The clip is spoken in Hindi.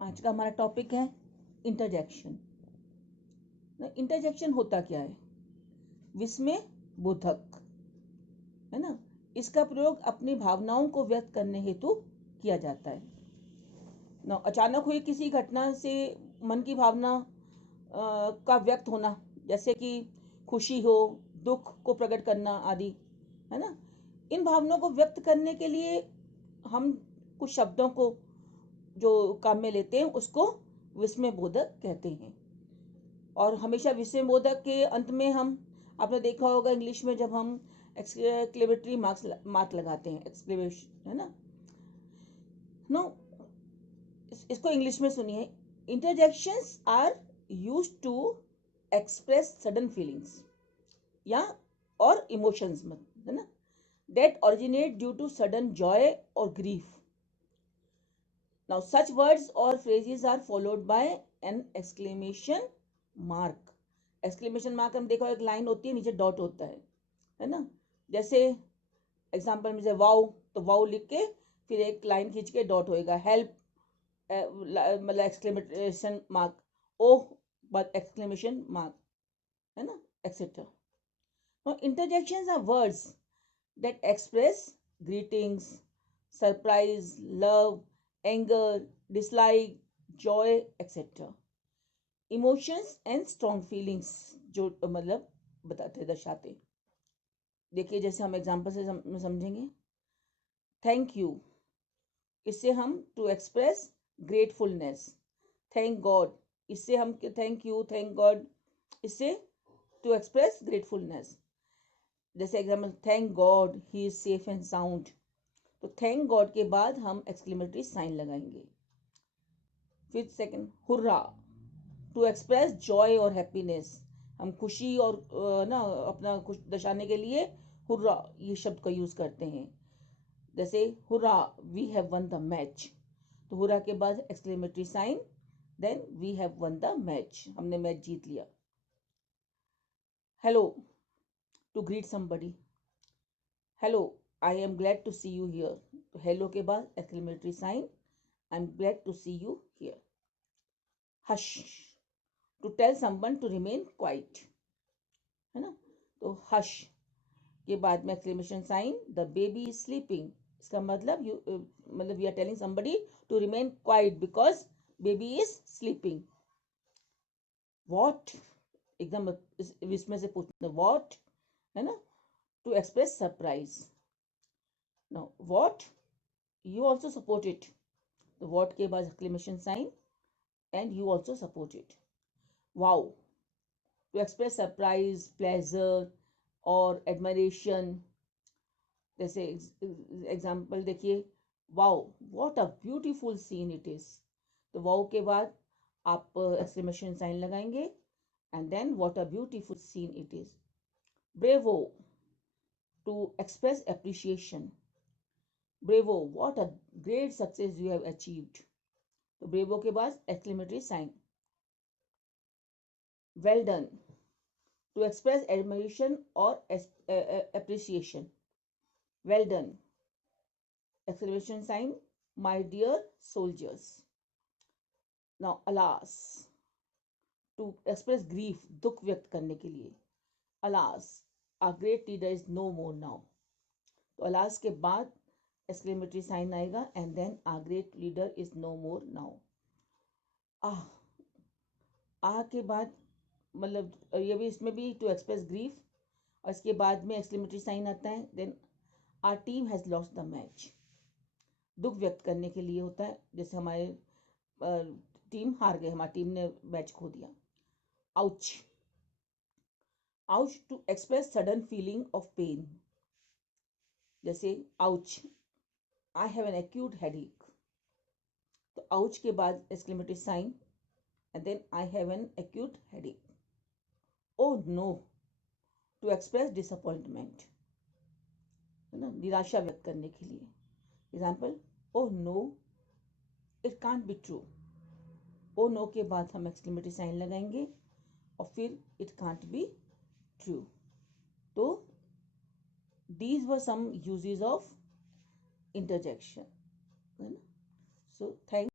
आज का हमारा टॉपिक है इंटरजेक्शन। इंटरजेक्शन होता क्या है? विस्मय बोधक, है ना। इसका प्रयोग अपनी भावनाओं को व्यक्त करने हेतु किया जाता है ना। अचानक हुई किसी घटना से मन की भावना का व्यक्त होना, जैसे कि खुशी हो, दुख को प्रकट करना आदि, है ना। इन भावनाओं को व्यक्त करने के लिए हम कुछ शब्दों को जो काम में लेते हैं उसको विस्मय बोधक कहते हैं। और हमेशा विस्मय बोधक के अंत में हम, आपने देखा होगा इंग्लिश में जब हम एक्सक्लेमेटरी मार्क लगाते हैं, एक्सक्लेमेशन, है ना। नो, इसको इंग्लिश में सुनिए। Interjections are used to express sudden feelings या और इमोशंस में, है ना, that originate due to sudden joy or grief. Now, such words or phrases are followed by an exclamation mark. Exclamation mark हम देखो, एक लाइन होती है, नीचे डॉट होता है ना। जैसे एग्जाम्पल में वाओ, तो वाओ लिख के फिर एक लाइन खींच के डॉट होएगा। हेल्प मतलब exclamation mark, oh but exclamation mark, है ना, etcetera. Now, interjections are words that express greetings, surprise, love, anger, dislike, joy, etc. Emotions and strong feelings जो मतलब बताते दर्शाते। देखिए जैसे हम एग्जाम्पल से समझेंगे। थैंक यू, इससे हम to express gratefulness. Thank God, इससे हम थैंक यू, थैंक गॉड, इससे टू एक्सप्रेस ग्रेटफुलनेस। जैसे example, thank God he is safe and sound, तो थैंक गॉड के बाद हम एक्सक्लेमेटरी साइन लगाएंगे। फिर second, hurrah, to express joy और हैप्पीनेस, हम खुशी और ना अपना खुश दर्शाने के लिए हुर्रा ये शब्द का यूज करते हैं। जैसे hurrah we have won the match, तो हुर्रा के बाद exclamatory sign, then we have won the match, हमने मैच जीत लिया। Hello, to greet somebody, hello I am glad to see you here, तो हेलो के बाद exclamatory sign, I am glad to see you here. Hush, to tell someone to remain quiet, है ना, तो हश के बाद में exclamation sign, the baby is sleeping, इसका मतलब मतलब we are telling somebody to remain quiet because baby is sleeping. What, एकदम इसमें से पूछना वॉट, है ना, to express surprise. Now what, you also support it, तो वॉट के बाद exclamation sign and you also support it. Wow, to express surprise, pleasure और एडमायरेशन। जैसे एग्जाम्पल देखिए, wow what a beautiful scene it is, तो वाओ के बाद आप एक्सक्लेमेशन साइन लगाएंगे and then what a beautiful scene it is. Bravo, to express appreciation, bravo what a great success you have achieved, तो ब्रेवो के बाद exclamatory sign. Well done, to express admiration और appreciation, well done, exclamation sign, my dear soldiers. Now alas, to express grief, दुख व्यक्त करने के लिए, alas our great leader is no more now, तो alas के बाद exclamatory sign आएगा and then our great leader is no more now। आह के बाद मतलब ये भी, इसमें भी टू एक्सप्रेस ग्रीफ, और इसके बाद में एक्सक्लेमेटरी साइन आता है, then our team has lost the match, दुख व्यक्त करने के लिए होता है, जैसे हमारे टीम हार गए, हमारी टीम ने मैच खो दिया। Ouch, ouch to express sudden feeling of pain, जैसे ouch I have an acute headache, तो आउच के बाद exclamatory sign and then I have an acute headache. Oh no, to express disappointment, है ना, निराशा व्यक्त करने के लिए। Example, oh no it can't be true, oh no के बाद हम एक्सक्लेमेटरी साइन लगाएंगे और फिर इट कांट बी ट्रू। तो these were some uses of interjection, है ना। So thank